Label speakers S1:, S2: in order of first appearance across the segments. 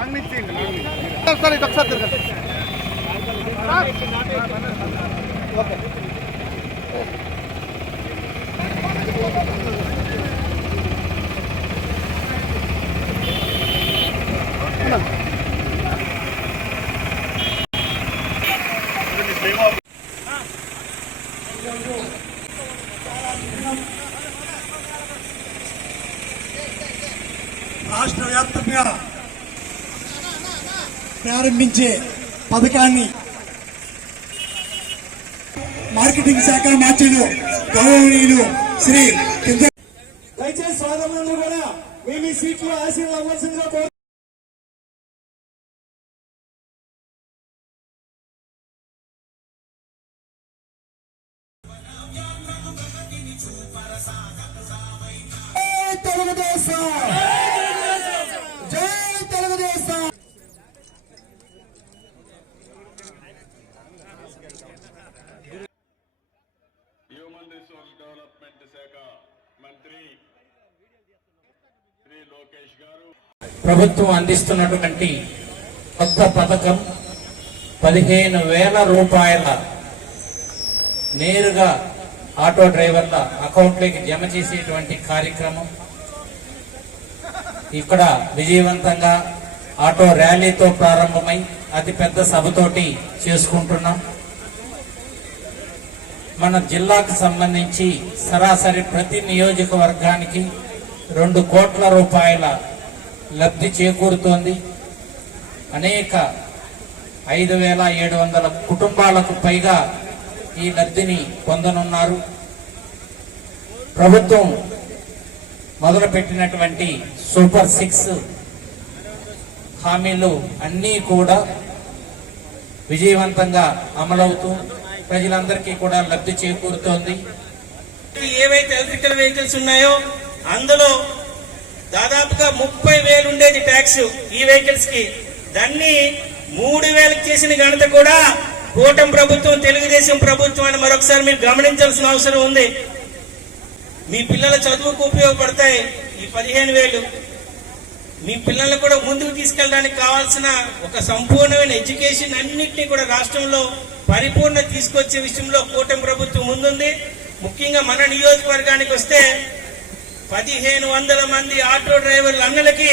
S1: Sir ఇటు ఒకసారి తిరగండి. ఓకే
S2: రాష్ట్ర వ్యాప్తంగా ప్రారంభించే పథకాన్ని మార్కెటింగ్ శాఖ మార్చులు గౌరవనీయులు శ్రీ దయచేసి సోదరులందరూ కూడా మీ మీ ఆశీర్వాదం అవ్వాల్సిందిగా కోరు తెలుగుదేశం!
S3: ప్రభుత్వం అందిస్తున్నటువంటి కొత్త పథకం పదిహేను వేల రూపాయల నేరుగా ఆటో డ్రైవర్ల అకౌంట్లోకి జమ చేసేటువంటి కార్యక్రమం. ఇక్కడ విజయవంతంగా ఆటో ర్యాలీతో ప్రారంభమై అతిపెద్ద సభతోటి చేసుకుంటున్నాం. మన జిల్లాకు సంబంధించి సరాసరి ప్రతి నియోజకవర్గానికి రెండు కోట్ల రూపాయల లబ్ధి చేకూరుతోంది. అనేక ఐదు వేల ఏడు వందల కుటుంబాలకు పైగా ఈ లబ్ధిని పొందనున్నారు. ప్రభుత్వం మొదలుపెట్టినటువంటి సూపర్ సిక్స్ హామీలు అన్నీ కూడా విజయవంతంగా అమలవుతూ ప్రజలందరికీ కూడా లబ్ధి చేకూరుతోంది.
S4: ఏవైతే ఎలక్ట్రికల్ వెహికల్స్ ఉన్నాయో అందులో దాదాపుగా ముప్పై వేలు ఉండేది ట్యాక్స్ ఈ వెహికల్స్కి. దాన్ని మూడు వేలకు చేసిన ఘనత కూడా కూటమి ప్రభుత్వం తెలుగుదేశం ప్రభుత్వం అని మరొకసారి మీరు గమనించాల్సిన అవసరం ఉంది. మీ పిల్లల చదువుకు ఉపయోగపడతాయి ఈ పదిహేను వేలు. మీ పిల్లల్ని కూడా ముందుకు తీసుకెళ్ళడానికి కావాల్సిన ఒక సంపూర్ణమైన ఎడ్యుకేషన్ అన్నింటినీ కూడా రాష్ట్రంలో పరిపూర్ణ తీసుకొచ్చే విషయంలో కూటమి ప్రభుత్వం ముందుంది. ముఖ్యంగా మన నియోజకవర్గానికి వస్తే పదిహేను వందల మంది ఆటో డ్రైవర్లు అన్నలకి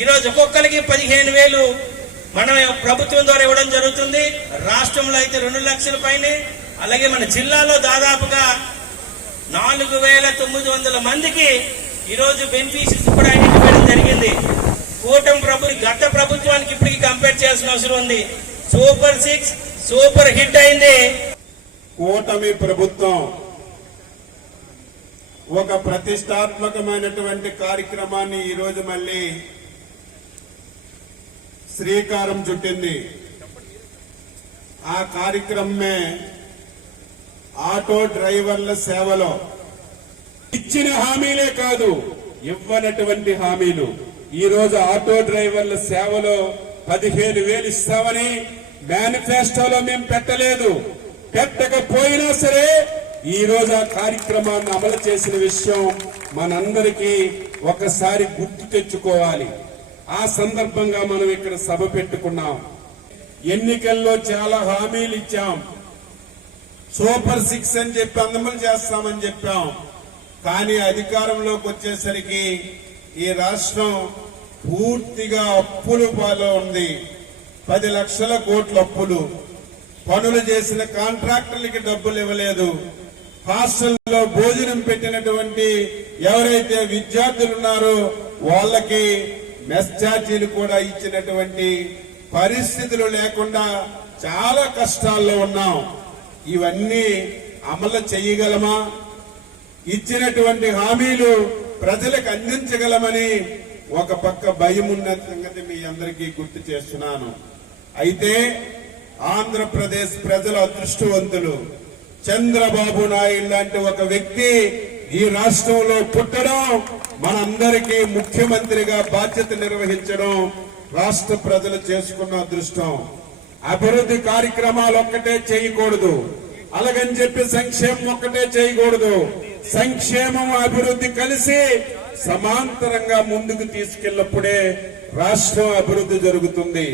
S4: ఈరోజు ఒక్కొక్కరికి పదిహేను వేలు మనం ప్రభుత్వం ద్వారా ఇవ్వడం జరుగుతుంది. రాష్ట్రంలో అయితే రెండు లక్షల పైనే అలాగే మన జిల్లాలో దాదాపుగా నాలుగు వేల తొమ్మిది వందల మందికి ఈరోజు బెనిఫిషియర్స్ కూడా ఐడెంటిఫై జరిగింది. కూటమి ప్రభు గత ప్రభుత్వానికి ఇప్పటికి కంపేర్ చేయాల్సిన అవసరం ఉంది. సూపర్ సిక్స్ సూపర్ హిట్ అయింది.
S5: కూటమి ప్రభుత్వం ఒక ప్రతిష్టాత్మకమైనటువంటి కార్యక్రమాన్ని ఈరోజు మళ్ళీ శ్రీకారం చుట్టింది. ఆ కార్యక్రమమే ఆటో డ్రైవర్ల సేవలో. ఇచ్చిన హామీలే కాదు ఇవ్వనటువంటి హామీలు. ఈ రోజు ఆటో డ్రైవర్ల సేవలో పదిహేను వేలు ఇస్తామని మేనిఫెస్టోలో మేము పెట్టలేదు. పెట్టకపోయినా సరే ఈరోజు ఆ కార్యక్రమాన్ని అమలు చేసిన విషయం మనందరికీ ఒకసారి గుర్తు తెచ్చుకోవాలి. ఆ సందర్భంగా మనం ఇక్కడ సభ పెట్టుకున్నాం. ఎన్నికల్లో చాలా హామీలు ఇచ్చాం. సూపర్ సిక్స్ అని చెప్పి అందమలు చేస్తామని చెప్పాం. కానీ అధికారంలోకి వచ్చేసరికి ఈ రాష్ట్రం పూర్తిగా అప్పులు పాలో ఉంది. పది లక్షల కోట్ల అప్పులు. పనులు చేసిన కాంట్రాక్టర్లకి డబ్బులు ఇవ్వలేదు. హాస్టల్లో భోజనం పెట్టినటువంటి ఎవరైతే విద్యార్థులు ఉన్నారో వాళ్ళకి మెస్ ఛార్జీలు కూడా ఇచ్చినటువంటి పరిస్థితులు లేకుండా చాలా కష్టాల్లో ఉన్నాం. ఇవన్నీ అమలు చేయగలమా? ఇచ్చినటువంటి హామీలు ప్రజలకు అందించగలమని ఒక పక్క భయం ఉన్న సంగతి మీ అందరికీ గుర్తు చేస్తున్నాను. అయితే ఆంధ్రప్రదేశ్ ప్రజల అదృష్టవంతులు చంద్రబాబు నాయుడు లాంటి ఒక వ్యక్తి ఈ రాష్ట్రంలో పుట్టడం మనందరికీ ముఖ్యమంత్రిగా బాధ్యత నిర్వహించడం రాష్ట్ర ప్రజలు చేసుకున్న అదృష్టం. అభివృద్ధి కార్యక్రమాలు ఒక్కటే చేయకూడదు. అలాగని చెప్పి సంక్షేమం ఒక్కటే చేయకూడదు. సంక్షేమం అభివృద్ధి కలిసి సమాంతరంగా ముందుకు తీసుకెళ్ళినప్పుడే రాష్ట్రం అభివృద్ధి జరుగుతుంది.